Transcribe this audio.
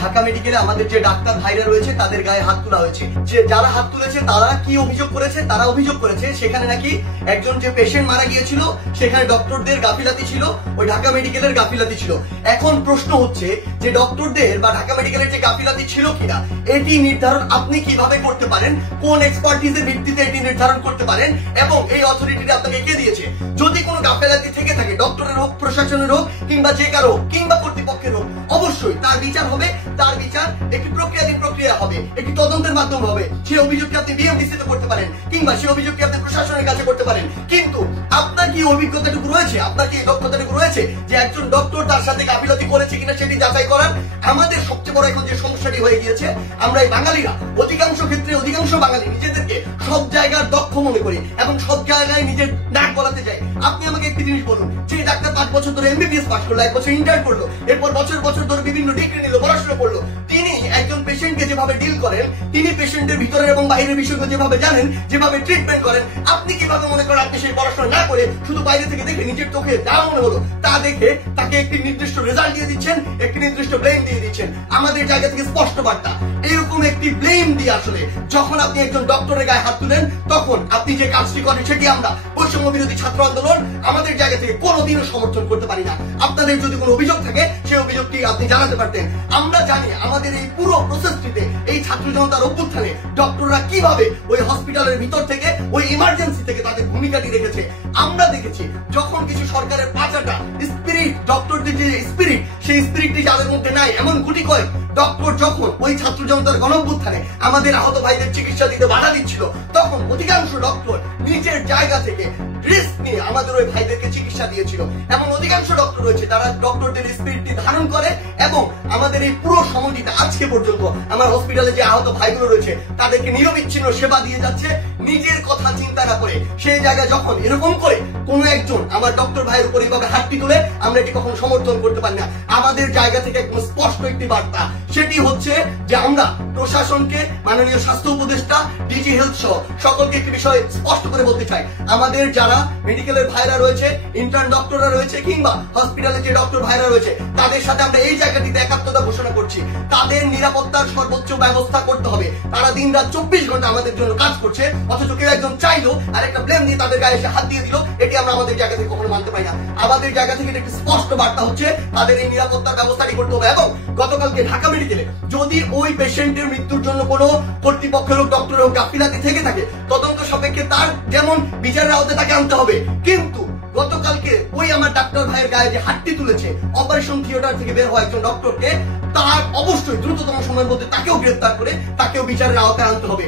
ঢাকা মেডিকেলে আমাদের যে ডাক্তার ভাইরা রয়েছে তাদের গায়ে হাত তোলা হয়েছে। যে যারা হাত তুলেছে তারা কি অভিযোগ করেছে? তারা অভিযোগ করেছে সেখানে নাকি একজন যে পেশেন্ট মারা গিয়েছিল সেখানে ডক্টরদের গাফিলাতি ছিল, ওই ঢাকা মেডিকেলের গাফিলাতি ছিল। এখন প্রশ্ন হচ্ছে যে ডক্টরদের বা ঢাকা মেডিকেলের যে গাফিলাতি ছিল কিনা এটি নির্ধারণ আপনি কিভাবে করতে পারেন, কোন এক্সপার্টিজের ভিত্তিতে এটি নির্ধারণ করতে পারেন এবং এই অথরিটিটা আপনাকে কে দিয়েছে? যদি কোনো গাফিলাতি থেকে থাকে, ডক্টরের হোক, প্রশাসনের হোক, কিংবা যে কারো কিংবা কর্তৃপক্ষের হোক, অবশ্যই তার বিচার হবে। তার বিচার একটি প্রক্রিয়াধীন প্রক্রিয়া হবে, একটি তদন্তের মাধ্যমে হবে। সেই অভিযোগকে আপনি বিএমডিসি তে করতে পারেন কিংবা সেই অভিযোগকে আপনি প্রশাসনের কাছে করতে পারেন। কিন্তু আপনার কি অভিজ্ঞতাটুকু রয়েছে, আপনার কি দক্ষতাটুকু রয়েছে যে একজন ডক্টর তার সাথে গাফিলতি করেছে কিনা সেটি যাচাই করার? আমাদের সবচেয়ে বড় এখন যে সমস্যাটি হয়ে গিয়েছে, আমরা এই বাঙালিরা অধিকাংশ ক্ষেত্রে অধিকাংশ বাঙালি নিজেদেরকে সব জায়গার দক্ষ মনে করি এবং সব জায়গায় নিজের ডাক বলাতে চাই। আপনি আমাকে একটি জিনিস বলুন, যে ডাক্তার 5 বছর ধরে এমবিবিএস পাস করলো, 1 বছর ইন্টার্ন করলো, এরপর বছর বছর ধরে বিভিন্ন ডিগ্রি নিল, পড়াশোনা করলো, তিনি একজন পেশেন্টকে যেভাবে ডিল করেন, তিনি পেশেন্টের ভিতরের এবং বাইরের বিষয়গুলো যেভাবে জানেন, যেভাবে ট্রিটমেন্ট করেন, আপনি কিভাবে মনে করেন আপনি সেই পড়াশোনা না করে শুধু বাইরে থেকে দেখে নিজের চোখে যা মনে হলো তা দেখে তাকে একটি নির্দিষ্ট রেজাল্ট দিয়ে দিচ্ছেন, একটি নির্দিষ্ট ব্লেম দিয়ে দিচ্ছেন? আমাদের জায়গা থেকে স্পষ্ট বার্তা, এরকম একটি ব্লেম দিয়ে আসলে যখন আপনি একজন ডক্টরের গায়ে হাত তুলেন তখন আপনি যে কাজটি করেন সেটি আমরা বৈষম্য বিরোধী ছাত্র আন্দোলন আমাদের জায়গা থেকে কোনোদিনও সমর্থন করতে পারি না। আপনাদের যদি কোনো অভিযোগ থাকে সেই অভিযোগটি আপনি জানাতে পারতেন। আমরা জানি আমাদের এই পুরো প্রসেসটিতে এই ছাত্র জনতার অভ্যুত্থানে ডক্টররা কিভাবে ওই হসপিটালের ভিতর থেকে ওই ইমার্জেন্সি থেকে তাদের ভূমিকাটি রেখেছে। আমরা দেখেছি যখন কিছু সরকারের পাঁচাটা স্পিরিট, ডক্টরদের যে স্পিরিট, সেই স্পিরিটটি যাদের মধ্যে নাই এমন গুটি কয়েক ডক্টর যখন ওই ছাত্র জনতার গণঅভ্যুত্থানে আমাদের আহত ভাইদের চিকিৎসা দিতে বাধা দিচ্ছিল, তখন অধিকাংশ ডক্টর নিজের জায়গা থেকে রিস্ক নিয়ে আমাদের ওই ভাইদেরকে চিকিৎসা দিয়েছিল। এবং অধিকাংশ ডক্টর রয়েছে তারা ডক্টরদের স্পিরিটটি ধারণ করে এবং আমাদের এই পুরো সময়টিতে আজকে পর্যন্ত আমার হসপিটালে যে আহত ভাইগুলো রয়েছে তাদেরকে নিরবিচ্ছিন্ন সেবা দিয়ে যাচ্ছে নিজের কথা চিন্তা না করে। সেই জায়গায় যখন এরকম করে কোনো একজন আমার ডক্টর ভাইয়ের উপর এইভাবে হাতটি তুলে, আমরা এটি কখনো সমর্থন করতে পারি না। আমাদের জায়গা থেকে একদম স্পষ্ট একটি বার্তা, সেটি হচ্ছে যে আমরা প্রশাসনকে, মাননীয় স্বাস্থ্য উপদেষ্টা, ডিজি হেলথ সহ সকলকে একটি বিষয় স্পষ্ট করে বলতে চাই, আমাদের যারা মেডিকেলের ভাইরা রয়েছে, ইন্টার্ন ডক্টররা রয়েছে কিংবা হসপিটালে যে ডক্টর ভাইরা রয়েছে তাদের সাথে আমরা এই জায়গাটিতে একাত্মতা ঘোষণা করছি। তাদের নিরাপত্তার সর্বোচ্চ ব্যবস্থা করতে হবে। তারা দিন রাত 24 ঘন্টা আমাদের জন্য কাজ করছে, অথচ কেউ একজন চাইলো আর একটা ব্লেম দিয়ে তাদের গায়ে এসে হাত দিয়ে দিল, এটি আমরা আমাদের জায়গা থেকে কখনো মানতে পারি না। আমাদের জায়গা থেকে একটি স্পষ্ট বার্তা হচ্ছে তাদের এই নিরাপত্তার ব্যবস্থাটি করতে হবে। এবং গতকালকে ঢাকা মেডিকেলে যদি ওই পেশেন্টের মৃত্যুর জন্য কোনো কর্তৃপক্ষের হোক, ডক্টরের হোক গাফিলাতি থেকে থাকে, তদন্ত সাপেক্ষে তার যেমন বিচারের আওতায় তাকে আনতে হবে। কিন্তু গতকালকে ওই আমার ডাক্তার ভাইয়ের গায়ে যে হাতটি তুলেছে অপারেশন থিয়েটার থেকে বের হওয়া একজন ডক্টরকে, তার অবশ্যই দ্রুততম সময়ের মধ্যে তাকেও গ্রেফতার করে তাকেও বিচারের আওতায় আনতে হবে।